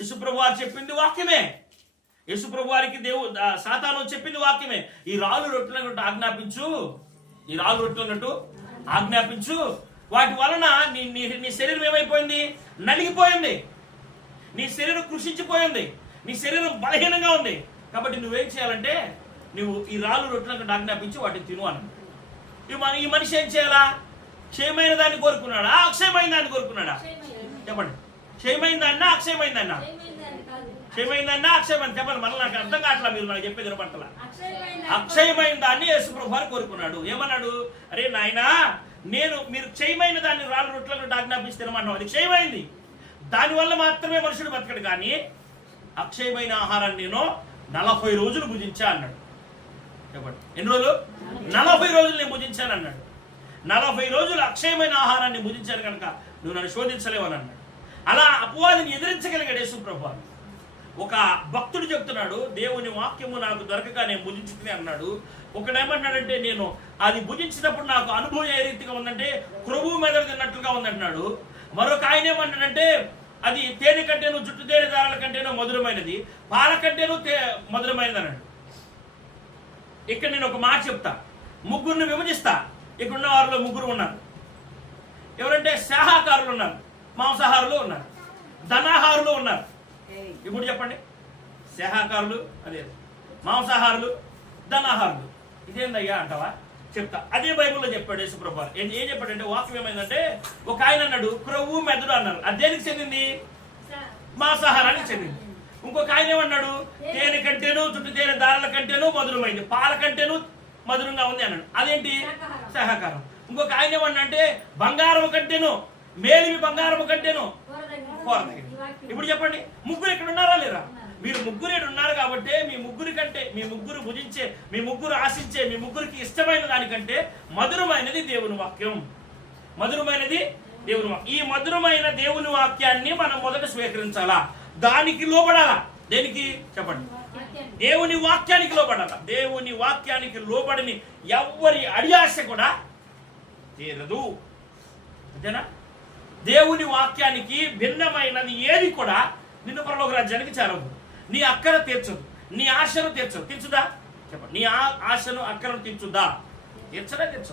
యేసుప్రభు వారు చెప్పింది వాక్యమే. యేసుప్రభు వారికి సాతాను చెప్పింది వాక్యమే. ఈ రాళ్ళు రొట్టెలన్నట్టు ఆజ్ఞాపించు, ఈ రాళ్ళు రొట్టెలన్నట్టు ఆజ్ఞాపించు. వాటి వలన నీ శరీరం ఏమైపోయింది? నలిగిపోయింది. నీ శరీరం కృషించిపోయింది. నీ శరీరం బలహీనంగా ఉంది. కాబట్టి నువ్వేం చేయాలంటే నువ్వు ఈ రాళ్ళు రొట్టెలకు ఆజ్ఞాపించి వాటిని తిను అని. ఈ మనిషి ఏం చేయాలా? క్షయమైన దాన్ని కోరుకున్నాడా, అక్షయమైన దాన్ని కోరుకున్నాడా? చెప్పండి. క్షయమైన దాన్నా అక్షయమైన దాన్నా? క్షయమైందన్నా అక్షయమైన చెప్పండి. మళ్ళీ నాకు అర్థం కావట్లా, మీరు నాకు చెప్పేది పట్ల. అక్షయమైన దాన్ని యేసుప్రభు వారు కోరుకున్నాడు. ఏమన్నాడు? అరే నాయనా, మీరు క్షయమైన దాన్ని రాళ్ళు రొట్టెలకు ఆజ్ఞాపించి తినమన్నావు, అది క్షయమైంది. దానివల్ల మాత్రమే మనుషుడు బతకడు. కానీ అక్షయమైన ఆహారాన్ని నేను 40 రోజులు భుజించా అన్నాడు. చెప్పండి, ఎన్ని రోజులు? 40 రోజులు నేను భుజించాను అన్నాడు. 40 రోజులు అక్షయమైన ఆహారాన్ని భుజించాను కనుక నువ్వు నన్ను శోధించలేవని అన్నాడు. అలా అపవాదిని ఎదిరించగలిగాడు యేసుప్రభు. ఒక భక్తుడు చెప్తున్నాడు, దేవుని వాక్యము నాకు దొరకక నేను భుజించుకుని అన్నాడు. ఒకడేమన్నాడంటే, నేను అది భుజించినప్పుడు నాకు అనుభవం ఏ రీతిగా ఉందంటే క్రొవ్వు మీద తిన్నట్లుగా ఉందంటున్నాడు. మరొక ఆయన ఏమన్నాడంటే, అది తేనె కంటేను జుట్టు తేనె దారాల కంటేనూ మధురమైనది, పాల కంటేనూ మధురమైనది అన్నాడు. ఇక్కడ నేను ఒక మాట చెప్తా, ముగ్గురిని విభజిస్తా. ఇక్కడున్న వారిలో ముగ్గురు ఉన్నారు. ఎవరంటే శాహాకారులు ఉన్నారు, మాంసాహారులు ఉన్నారు, ధనాహారులు ఉన్నారు. ఇప్పుడు చెప్పండి, శాహాకారులు అదే, మాంసాహారులు, ధనాహారులు. ఇదేందయ్యా అంటావా? చెప్తా. అదే బైబిల్లో చెప్పాడు యేసుప్రభు. ఏం చెప్పాడంటే, వాక్యం ఏమైందంటే, ఒక ఆయన అన్నాడు క్రొవ్వు మెదడు అన్నారు. అది దేనికి చెందింది? మాంసాహారానికి చెందింది. ఇంకొక ఆయన ఏమన్నాడు, తేనె కంటేను జుట్టు తేనె దారాల కంటేను మధురమైంది, పాల కంటేను మధురంగా ఉంది అన్నాడు. అదేంటి? శాకాహారం. ఇంకొక ఆయన ఏమన్నా అంటే, బంగారం కంటేను మేలిమి బంగారం కంటేను కోరదగింది. ఇప్పుడు చెప్పండి, ముగ్గురు ఇక్కడ ఉన్నారా లేరా? మీరు ముగ్గురు ఇక్కడ ఉన్నారు కాబట్టి మీ ముగ్గురి కంటే, మీ ముగ్గురు భుజించే, మీ ముగ్గురు ఆశించే, మీ ముగ్గురికి ఇష్టమైన దానికంటే మధురమైనది దేవుని వాక్యం. మధురమైనది దేవుని వాక్యం. ఈ మధురమైన దేవుని వాక్యాన్ని మనం మొదట స్వీకరించాలా? దానికి లోబడాలా? దేనికి? చెప్పండి. దేవుని వాక్యానికి లోబడాలా. దేవుని వాక్యానికి లోబడిని ఎవ్వరి అడియాశ కూడా తీరదు. అంతేనా? దేవుని వాక్యానికి భిన్నమైనది ఏది కూడా నిన్ను పరలోక రాజ్యానికి చేరదు. నీ అక్కర తీర్చదు, నీ ఆశను తీర్చదు. తీర్చుదా? చెప్పండి. నీ ఆశను అక్కరను తీర్చుదా? తీర్చదా? తీర్చదు.